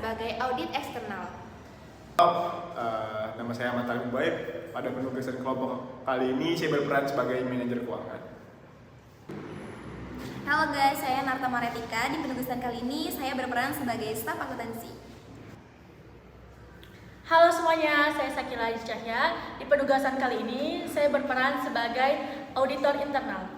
sebagai audit eksternal. Nama saya Ahmad Talib Baib. Pada penugasan kelompok kali ini saya berperan sebagai manajer keuangan. Halo guys, saya Narta Maretika. Di penugasan kali ini saya berperan sebagai staf akuntansi. Halo semuanya, saya Sakila Cahya. Di penugasan kali ini saya berperan sebagai auditor internal.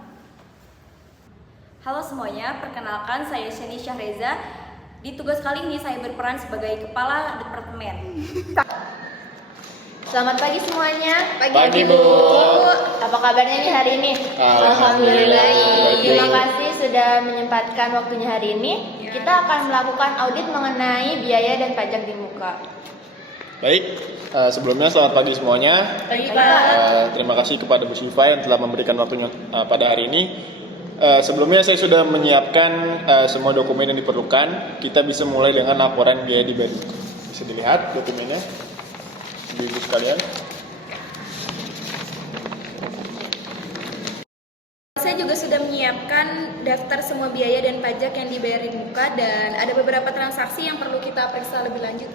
Halo semuanya, perkenalkan saya Sheni Syahreza. Di tugas kali ini saya berperan sebagai kepala departemen. Selamat pagi semuanya. Pagi, Bu. Apa kabarnya nih hari ini? Alhamdulillah. Terima kasih sudah menyempatkan waktunya hari ini. Kita akan melakukan audit mengenai biaya dan pajak di muka. Baik, sebelumnya selamat pagi semuanya. Pagi Pak. Terima kasih kepada Bu Syifa yang telah memberikan waktunya pada hari ini. Sebelumnya saya sudah menyiapkan semua dokumen yang diperlukan. Kita bisa mulai dengan laporan biaya di BED. Bisa dilihat dokumennya, Ibu sekalian. Saya juga sudah menyiapkan daftar semua biaya dan pajak yang dibayar di muka dan ada beberapa transaksi yang perlu kita periksa lebih lanjut.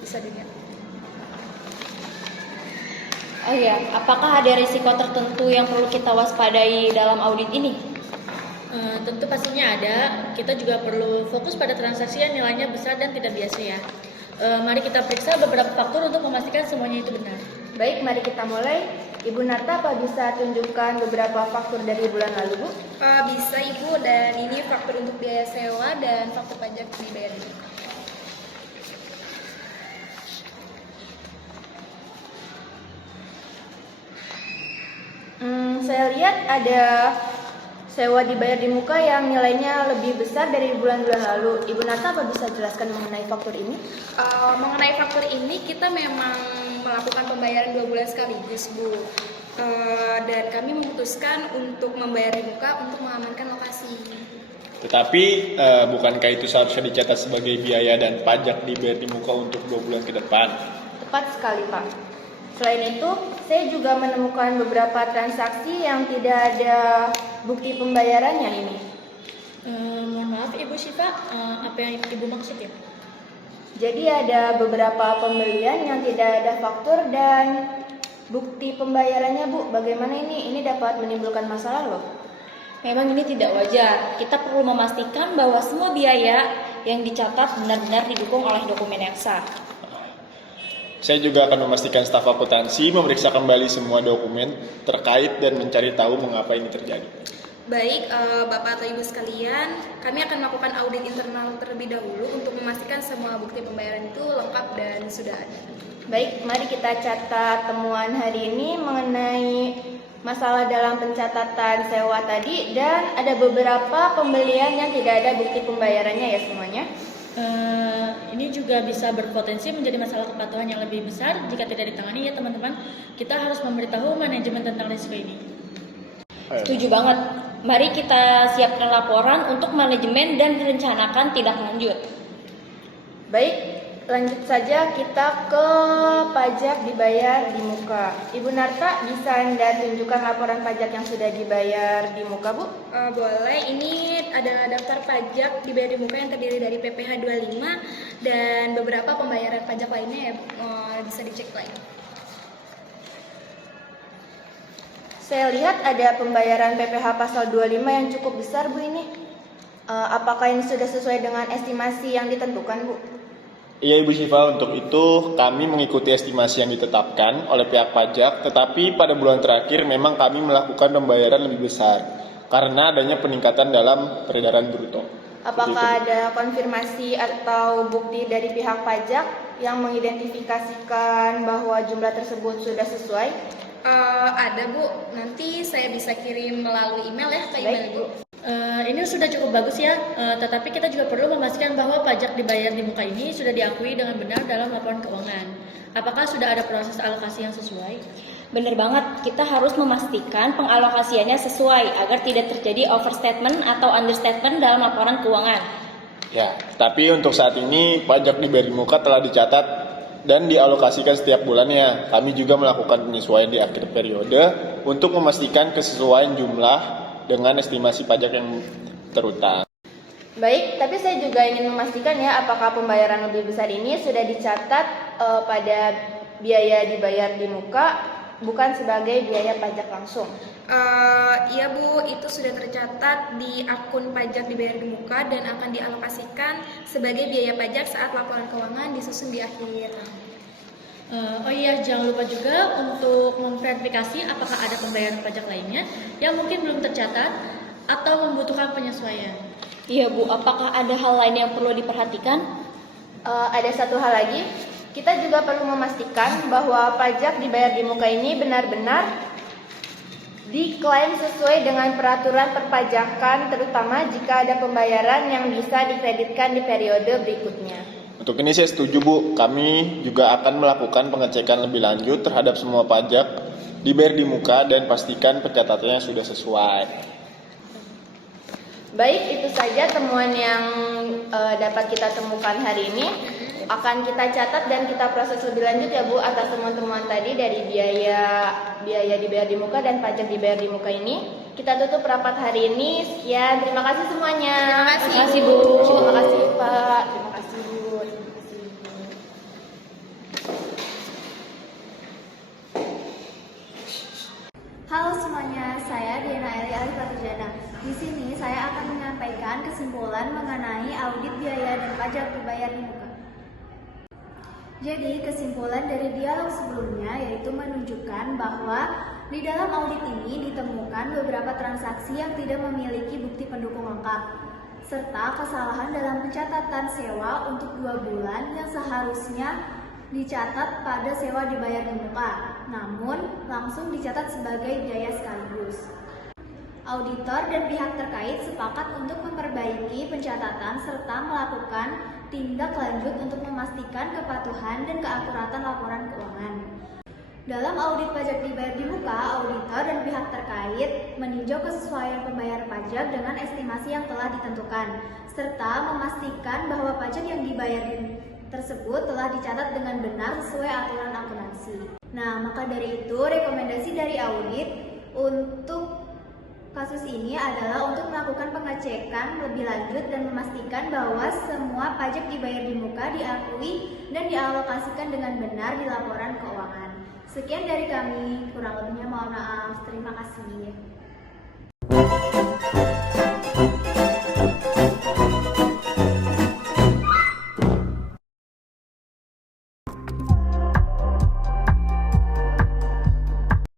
Bisa dilihat. Oh iya, apakah ada risiko tertentu yang perlu kita waspadai dalam audit ini? Tentu pastinya ada. Kita juga perlu fokus pada transaksi yang nilainya besar dan tidak biasa ya. Mari kita periksa beberapa faktor untuk memastikan semuanya itu benar. Baik, mari kita mulai. Ibu Narta, apa bisa tunjukkan beberapa faktur dari bulan lalu, Bu? Bisa Ibu, dan ini faktur untuk biaya sewa dan faktur pajak dibayar di muka. Saya lihat ada sewa dibayar di muka yang nilainya lebih besar dari bulan-bulan lalu. Ibu Narta, apa bisa jelaskan mengenai faktur ini? Mengenai faktur ini, kita memang melakukan pembayaran 2 bulan sekaligus, Bu. Dan kami memutuskan untuk membayar di muka untuk mengamankan lokasi. Tetapi bukankah itu seharusnya dicatat sebagai biaya dan pajak dibayar di muka untuk 2 bulan ke depan? Tepat sekali, Pak. Selain itu, saya juga menemukan beberapa transaksi yang tidak ada bukti pembayarannya ini. Mohon maaf Ibu Syifa, apa yang Ibu maksud ya? Jadi ada beberapa pembelian yang tidak ada faktur dan bukti pembayarannya, Bu. Bagaimana ini? Ini dapat menimbulkan masalah loh. Memang ini tidak wajar. Kita perlu memastikan bahwa semua biaya yang dicatat benar-benar didukung oleh dokumen yang sah. Saya juga akan memastikan staf akuntansi memeriksa kembali semua dokumen terkait dan mencari tahu mengapa ini terjadi. Baik, Bapak atau Ibu sekalian, kami akan melakukan audit internal terlebih dahulu untuk memastikan semua bukti pembayaran itu lengkap dan sudah ada. Baik, mari kita catat temuan hari ini mengenai masalah dalam pencatatan sewa tadi, dan ada beberapa pembelian yang tidak ada bukti pembayarannya ya semuanya. Ini juga bisa berpotensi menjadi masalah kepatuhan yang lebih besar jika tidak ditangani ya teman-teman. Kita harus memberitahu manajemen tentang risiko ini. Setuju banget. Mari kita siapkan laporan untuk manajemen dan rencanakan tindak lanjut. Baik, lanjut saja kita ke pajak dibayar di muka. Ibu Narta, bisa Anda tunjukkan laporan pajak yang sudah dibayar di muka, Bu? Boleh, ini ada daftar pajak dibayar di muka yang terdiri dari PPh 25 dan beberapa pembayaran pajak lainnya ya, bisa dicek lagi. Saya lihat ada pembayaran PPh pasal 25 yang cukup besar, Bu, ini. Apakah ini sudah sesuai dengan estimasi yang ditentukan, Bu? Iya Ibu Syifa, untuk itu kami mengikuti estimasi yang ditetapkan oleh pihak pajak, tetapi pada bulan terakhir memang kami melakukan pembayaran lebih besar karena adanya peningkatan dalam peredaran bruto. Apakah ada konfirmasi atau bukti dari pihak pajak yang mengidentifikasikan bahwa jumlah tersebut sudah sesuai? Ada Bu, nanti saya bisa kirim melalui email ya ke email Ibu. Ini sudah cukup bagus ya, tetapi kita juga perlu memastikan bahwa pajak dibayar di muka ini sudah diakui dengan benar dalam laporan keuangan. Apakah sudah ada proses alokasi yang sesuai? Benar banget, kita harus memastikan pengalokasiannya sesuai agar tidak terjadi overstatement atau understatement dalam laporan keuangan. Ya, tapi untuk saat ini pajak dibayar di muka telah dicatat dan dialokasikan setiap bulannya. Kami juga melakukan penyesuaian di akhir periode untuk memastikan kesesuaian jumlah dengan estimasi pajak yang terutang. Baik, tapi saya juga ingin memastikan ya, apakah pembayaran lebih besar ini sudah dicatat pada biaya dibayar di muka, bukan sebagai biaya pajak langsung. Iya Bu, itu sudah tercatat di akun pajak dibayar di muka dan akan dialokasikan sebagai biaya pajak saat laporan keuangan disusun di akhir. Oh iya, jangan lupa juga untuk memverifikasi apakah ada pembayaran pajak lainnya yang mungkin belum tercatat atau membutuhkan penyesuaian. Iya Bu, apakah ada hal lain yang perlu diperhatikan? Ada satu hal lagi, kita juga perlu memastikan bahwa pajak dibayar di muka ini benar-benar diklaim sesuai dengan peraturan perpajakan, terutama jika ada pembayaran yang bisa dikreditkan di periode berikutnya. Untuk ini saya setuju Bu, kami juga akan melakukan pengecekan lebih lanjut terhadap semua pajak dibayar di muka dan pastikan pencatatannya sudah sesuai. Baik, itu saja temuan yang dapat kita temukan hari ini. Akan kita catat dan kita proses lebih lanjut ya Bu atas temuan-temuan tadi dari biaya dibayar di muka dan pajak dibayar di muka ini. Kita tutup rapat hari ini. Sekian, terima kasih semuanya. Terima kasih, Bu. Terima kasih Pak. Terima kasih Bu. Terima kasih Bu. Halo semuanya, saya Diana Eli Alifardjana. Di sini saya akan menyampaikan kesimpulan mengenai audit biaya dan pajak dibayar di muka. Jadi, kesimpulan dari dialog sebelumnya yaitu menunjukkan bahwa di dalam audit ini ditemukan beberapa transaksi yang tidak memiliki bukti pendukung lengkap, serta kesalahan dalam pencatatan sewa untuk 2 bulan yang seharusnya dicatat pada sewa dibayar di muka, namun langsung dicatat sebagai biaya sekaligus. Auditor dan pihak terkait sepakat untuk memperbaiki pencatatan serta melakukan tindak lanjut untuk memastikan kepatuhan dan keakuratan laporan keuangan. Dalam audit pajak dibayar di muka, auditor dan pihak terkait meninjau kesesuaian pembayaran pajak dengan estimasi yang telah ditentukan, serta memastikan bahwa pajak yang dibayar tersebut telah dicatat dengan benar sesuai aturan akuntansi. Nah, maka dari itu rekomendasi dari audit untuk kasus ini adalah untuk melakukan pengecekan lebih lanjut dan memastikan bahwa semua pajak dibayar di muka diakui dan dialokasikan dengan benar di laporan keuangan. Sekian dari kami, kurang lebihnya mohon maaf. Terima kasih.